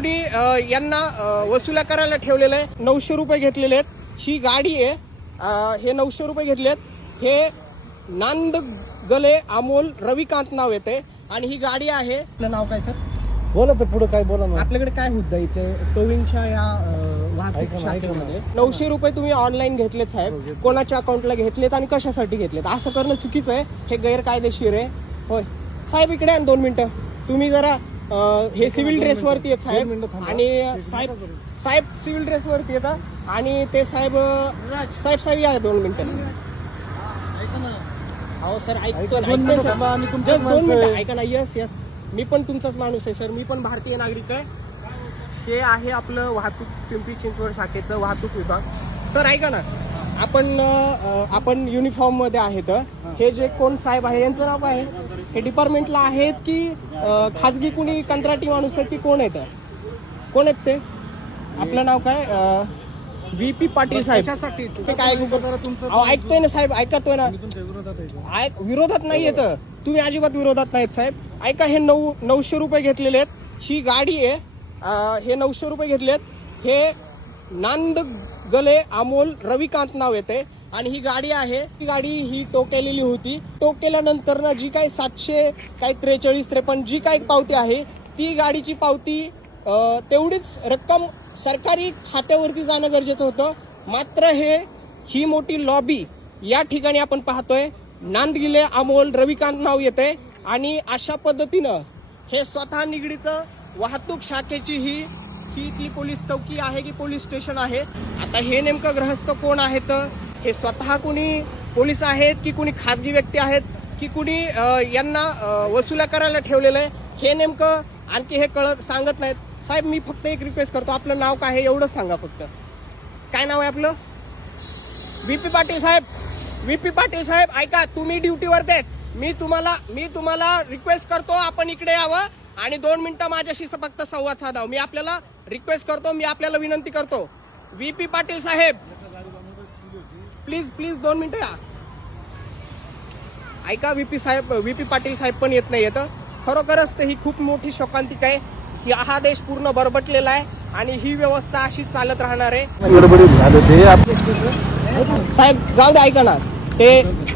यांना वसुल्या करायला ठेवलेलं आहे. 900 रुपये घेतलेले आहेत. ही गाडी आहे, हे 900 रुपये घेतलेत. हे नांदगले अमोल रविकांत नाव येते आणि ही गाडी आहे. आपलं नाव काय सर? बोला तर पुढे काय बोला ना. आपल्याकडे काय मुद्दा इथे टोविंगच्या या वाहतूक शाखेमध्ये 900 रुपये तुम्ही ऑनलाईन घेतलेत साहेब, कोणाच्या अकाउंटला घेतलेत आणि कशासाठी घेतलेत? असं करणं चुकीचं आहे, हे गैरकायदेशीर आहे. होय साहेब, इकडे 2 मिनिटं. तुम्ही जरा हे सिव्हिल ड्रेस वरती आहेत साहेब, आणि साहेब सिव्हिल ड्रेस वरती येतात आणि ते साहेब या 2 मिनिटं. हो सर, ऐकतो ना, 2 मिनिटं ऐका ना. यस, मी पण तुमचाच माणूस आहे सर, मी पण भारतीय नागरिक आहे. हे आहे आपलं वाहतूक पिंपरी चिंचवड शाखेचं वाहतूक विभाग. सर ऐका ना, आपण युनिफॉर्म मध्ये आहेत. हे जे कोण साहेब आहे यांचं नाव काय आहे? हे डिपार्टमेंटला आहेत की खाजगी कुणी कंत्राटी माणूस आहे की कोण आहेत? कोण आहेत ते? आपलं नाव काय? VP पाटील साहेब. हे काय ऐकतोय ना साहेब, ऐकतोय ना. विरोधात नाही येत, तुम्ही अजिबात विरोधात नाहीत साहेब. ऐका, हे 900 रुपये घेतलेले आहेत. ही गाडी आहे, हे 900 रुपये घेतलेत. हे नांदगले अमोल रविकांत नाव येते आणि ही गाडी आहे. ही गाडी ही टो केलेली होती. टो केल्यानंतर ना जी काही 743 जी काही पावती आहे, ती गाडीची पावती तेवढीच रक्कम सरकारी खात्यावरती जाणं गरजेचं होतं. मात्र ही मोठी लॉबी या ठिकाणी आपण पाहतोय. नांदगिले अमोल रविकांत नाव येते आणि अशा पद्धतीनं हे स्वतः निगडीचं वाहतूक शाखेची ही इथली पोलीस चौकी आहे की पोलीस स्टेशन आहे. आता हे नेमकं ग्रहस्थ कोण आहेत? हे स्वतः कुणी पोलीस आहेत की कुणी खाजगी व्यक्ती आहेत की कुणी यांना वसुल्या करायला ठेवलेलं आहे, हे नेमकं आणखी हे सांगत नाहीत. साहेब, मी फक्त एक रिक्वेस्ट करतो, आपलं नाव काय आहे एवढंच सांगा फक्त. काय नाव आहे आपलं? VP पाटील साहेब. VP पाटील साहेब ऐका, तुम्ही ड्युटीवर आहेत. मी तुम्हाला रिक्वेस्ट करतो, आपण इकडे यावं आणि 2 मिनिटं माझ्याशी फक्त संवाद साधावा. मी आपल्याला रिक्वेस्ट करतो, मी आपल्याला विनंती करतो. VP पाटील साहेब प्लीज 2 मिनिटं या. ऐका, VP पाटील साहेब पण येत नाही. खरोखरच ही खूप मोठी शोकांतिका आहे की हा देश पूर्ण बरबटलेला आहे आणि ही व्यवस्था अशी चालत राहणार आहे. साहेब जाऊ दे, ऐका ना.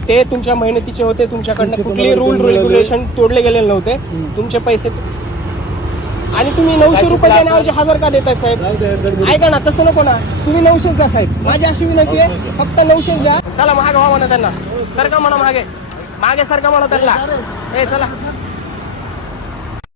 ते तुमच्या मेहनतीचे होते, तुमच्याकडनं कुठलेही रूल रेग्युलेशन तोडले गेलेले नव्हते. तुमचे पैसे आणि तुम्ही 900 रुपये देण्याऐवजी 1000 का देताय साहेब? ऐका ना, तसं नको ना. तुम्ही 900 द्या साहेब, माझी अशी विनंती आहे, फक्त 900 द्या. चला मागे व्हा म्हणा त्यांना, सरका म्हणा मागे सरका म्हणा त्यांना. हे चला.